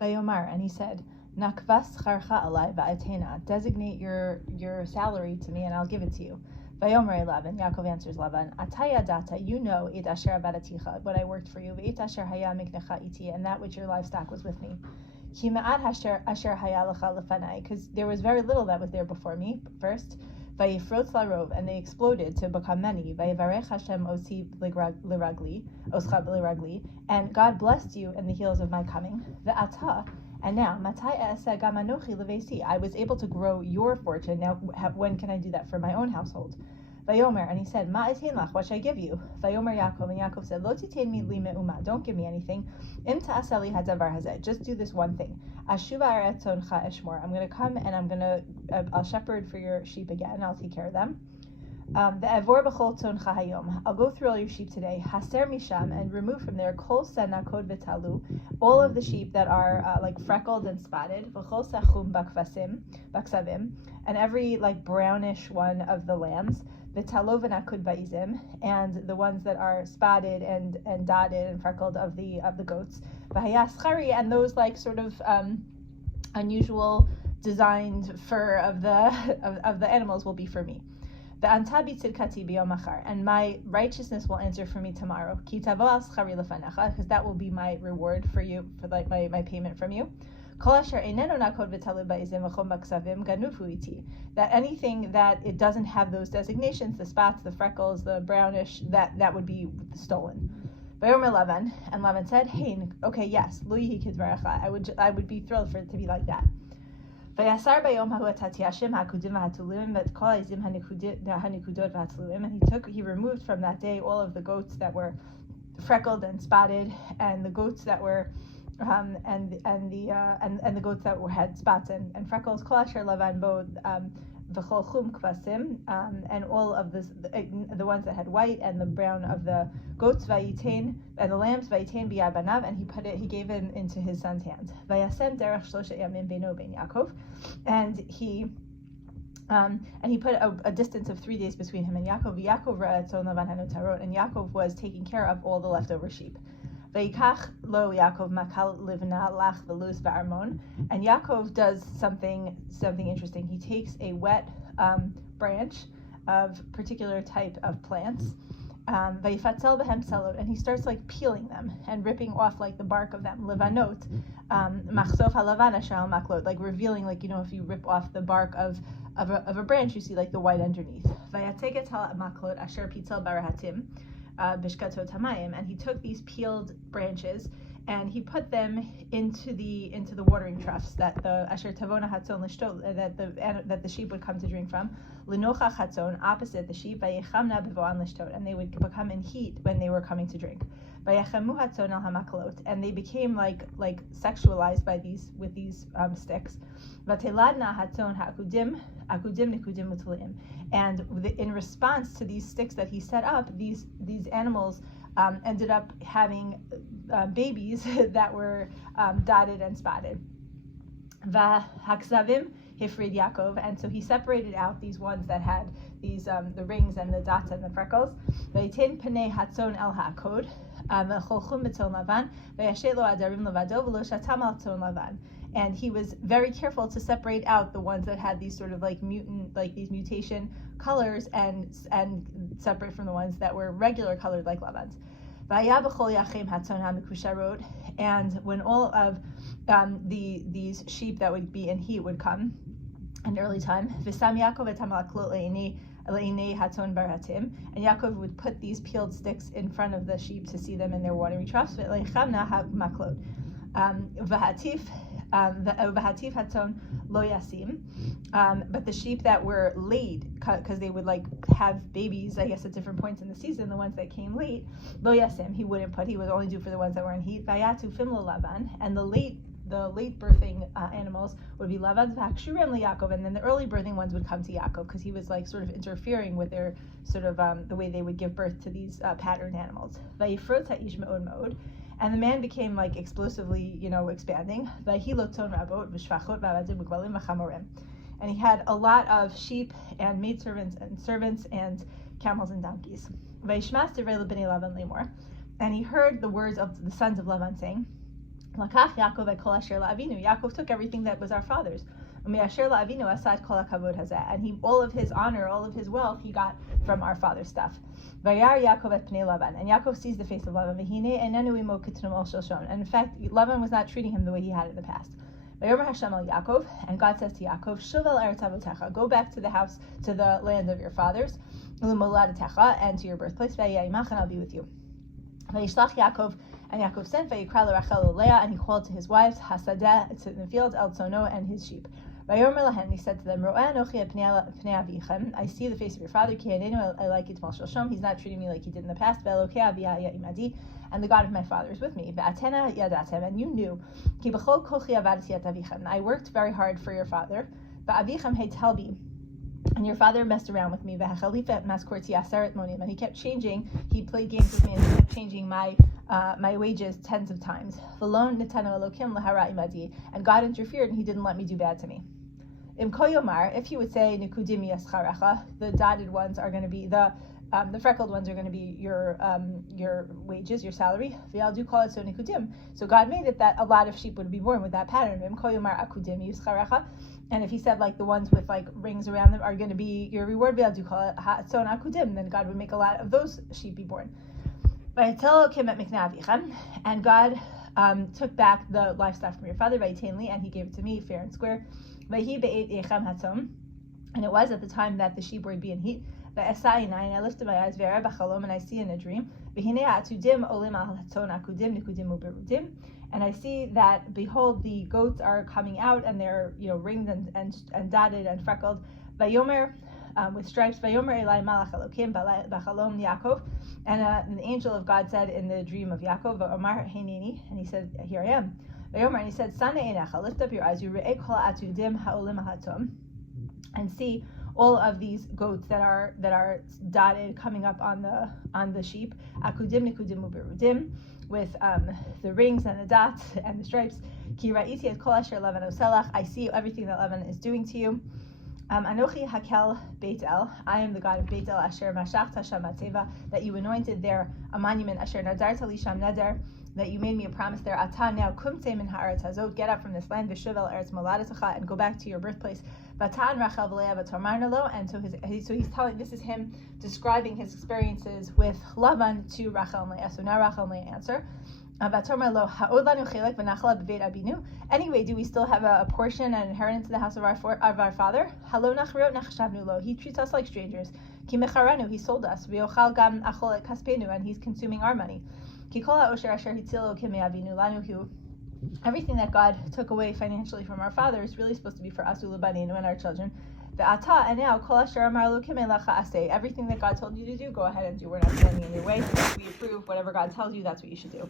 Vayomar, and he said, Nakvas charcha alai va'etena, designate your salary to me and I'll give it to you. Vayomer Laban, Yaakov answers Laban, Ataya data, you know it asher avadaticha, what I worked for you, ve'it asher haya miknecha iti, and that which your livestock was with me. Ki ma'at asher haya lecha lefanai, because there was very little that was there before me, first. Vayifrotz larov, and they exploded to become many. Vayivarech Hashem osi liragli, oscha liragli, and God blessed you in the heels of my coming. Ve'ata, and now, Matai esa gam anochi levesi, I was able to grow your fortune. Now, when can I do that for my own household? Vayomer, and he said, Ma etin lach, what should I give you? Vayomer Yaakov, and Yaakov said, Lo titein mi li me'uma, don't give me anything. Im ta'asali hadavar hazeh, just do this one thing. Ashuva eretzoncha eshmor, I'm going to come and I'll shepherd for your sheep again, I'll take care of them. Ve'avor b'chol tzoncha hayom, I'll go through all your sheep today. Haser misham, and remove from there kol senakod v'talu, all of the sheep that are like freckled and spotted. V'chol sachum baksavim, and every like brownish one of the lambs. V'talo v'nakud va'izim, and the ones that are spotted and dotted and freckled of the goats. V'hayas chari, and those like sort of unusual designed fur of the animals will be for me. Ve'anta b'tzidkati b'yom achar, and my righteousness will answer for me tomorrow. Ki tavo al schari lefanecha, because that will be my reward for you, for like my payment from you. That anything that it doesn't have those designations, the spots, the freckles, the brownish, that would be stolen. Vayomer Laban, and Laban said, "Hey, okay, yes, lo yihi kidvarecha. I would be thrilled for it to be like that." Vayasar bayom hahu atatiashim hakudim v'hatuluim v'et kol ha'izim hanikudot v'hatuluim, and he removed from that day all of the goats that were freckled and spotted, and the goats that were and the goats that had spots and freckles, kol asher lavan bo v'chol chum kvasim, and all of the ones that had white and the brown of the goats, vayitain, and the lambs, vayitain b'yad banav, and he gave him into his son's hands. Vayasem derech shlosha yamim beino ben Yaakov, and he put a distance of 3 days between him and Yaakov. Yaakov ra'atzon lavan hanotarot, and Yaakov was taking care of all the leftover sheep. Vayikach lo Yaakov makal livna lach velus v'armon, and Yaakov does something interesting. He takes a wet branch of particular type of plants, vayifatzel behem selot, and he starts like peeling them and ripping off like the bark of them. Levanot, machsof halavan asher al maklot, like revealing, like, you know, if you rip off the bark of a branch, you see like the white underneath. Vayateget hal maklot asher pitzel barahatim. Bishkatot hamayim, and he took these peeled branches and he put them into the watering troughs that the asher tavona hatzon lishtot, that the sheep would come to drink from. Linocha hatzon, opposite the sheep, vayechamna bevoan lishtot, and they would become in heat when they were coming to drink. Vayechemu hatzon al hamakalot, and they became like sexualized with these sticks. Vateladna hatzon akudim nikudim utlim, and in response to these sticks that he set up, these animals ended up having babies that were dotted and spotted. V'haksavim hifrid Yaakov, and so he separated out these ones that had these the rings and the dots and the freckles. V'yitin panei hatzon el ha'kod v'cholchum b'tzon lavan v'yashet lo adarim levado v'lo shatam al tzon lavan. And he was very careful to separate out the ones that had these sort of like these mutation colors and separate from the ones that were regular colored like Laban's. And when all of these sheep that would be in heat would come in early time, and Yaakov would put these peeled sticks in front of the sheep to see them in their watering troughs. V'hatif hatzon lo yasim, but the sheep that were late, because they would like have babies, I guess, at different points in the season, the ones that came late, lo yasim, he wouldn't put. He would only do for the ones that were in heat. Vayatu fimlo Laban, and the late birthing animals would be Laban's v'hakshurim liYaakov, and then the early birthing ones would come to Yaakov, because he was like sort of interfering with their sort of the way they would give birth to these patterned animals. Vayifrot ha'ish me'od me'od. And the man became like explosively, expanding. And he had a lot of sheep and maidservants and servants and camels and donkeys. And he heard the words of the sons of Laban saying, Lakach Yaakov et kol asher la'avinu. Yaakov took everything that was our father's. U'me'asher la'avinu asad kol hakavod hazeh. And he, all of his honor, all of his wealth, he got from our father's stuff. Vayar Yaakov et pnei Laban. And Yaakov sees the face of Laban. V'hinei einenu imo kitnum al shilshon. And in fact, Laban was not treating him the way he had in the past. Vayomer Hashem al Yaakov. And God says to Yaakov, Shuv el eretz avotecha. Go back to the house, to the land of your fathers. U'moladetecha, and to your birthplace. Vayya imach, and I'll be with you. Vayishlach Yaakov. And Yaakov sent Vayikra Rachel Leah, and he called to his wives Hasadeh, to the field, El Tzono, and his sheep. Vayomer lahen, he said to them, Ro'eh anochi et pnei avichem. I see the face of your father. Ki einenu I like it mal shalshom. He's not treating me like he did in the past. Ve'elokei avi haya imadi, and the God of my father is with me. Ve'atena yadatem, and you knew. Ki b'chol kochi avadati et avichem. I worked very hard for your father. Ve'avichem heitelbi. And your father messed around with me. And he kept changing. He played games with me, and he kept changing my wages tens of times. And God interfered, and he didn't let me do bad to me. If he would say, the dotted ones are going to be the freckled ones are going to be your wages, your salary. So God made it that a lot of sheep would be born with that pattern. And if he said like the ones with like rings around them are going to be your reward, then God would make a lot of those sheep be born. And God took back the livestock from your father, and he gave it to me fair and square. And it was at the time that the sheep were being heat. And I lifted my eyes, and I see in a dream. And I see that, behold, the goats are coming out, and they're ringed and dotted and freckled. Vayomer, with stripes. Vayomer Elai Malach Elokim b'chalom Yaakov. And the angel of God said in the dream of Yaakov, Omar Heineni, and he said, here I am. Vayomer, and he said, Sana Einecha, lift up your eyes, Yure'ei kol ha'atudim ha'olim hatom, and see all of these goats that are dotted coming up on the sheep. Akudim nikudim uberudim, with the rings and the dots and the stripes. Ki ra'iti et kol asher Laban oselach. I see everything that Laban is doing to you. Anochi hakel Beit El. I am the God of Beit El, asher mashachta sham atzeva, that you anointed there a monument, asher nadarta li sham nadar, that you made me a promise there. Ata, now kumtei min ha'aretz hazot, get up from this land, v'shuv el eretz moladetecha, and go back to your birthplace. V'tan Rachel v'Leah v'tomarna lo, and so he's telling, this is him describing his experiences with Laban to Rachel and Leah. So now Rachel and Leah answer. Anyway, do we still have a portion and inheritance in the house of our father? He treats us like strangers. He sold us. And he's consuming our money. Everything that God took away financially from our father is really supposed to be for us, and our children. And now, everything that God told you to do, go ahead and do. We're not standing in your way. We approve whatever God tells you, that's what you should do.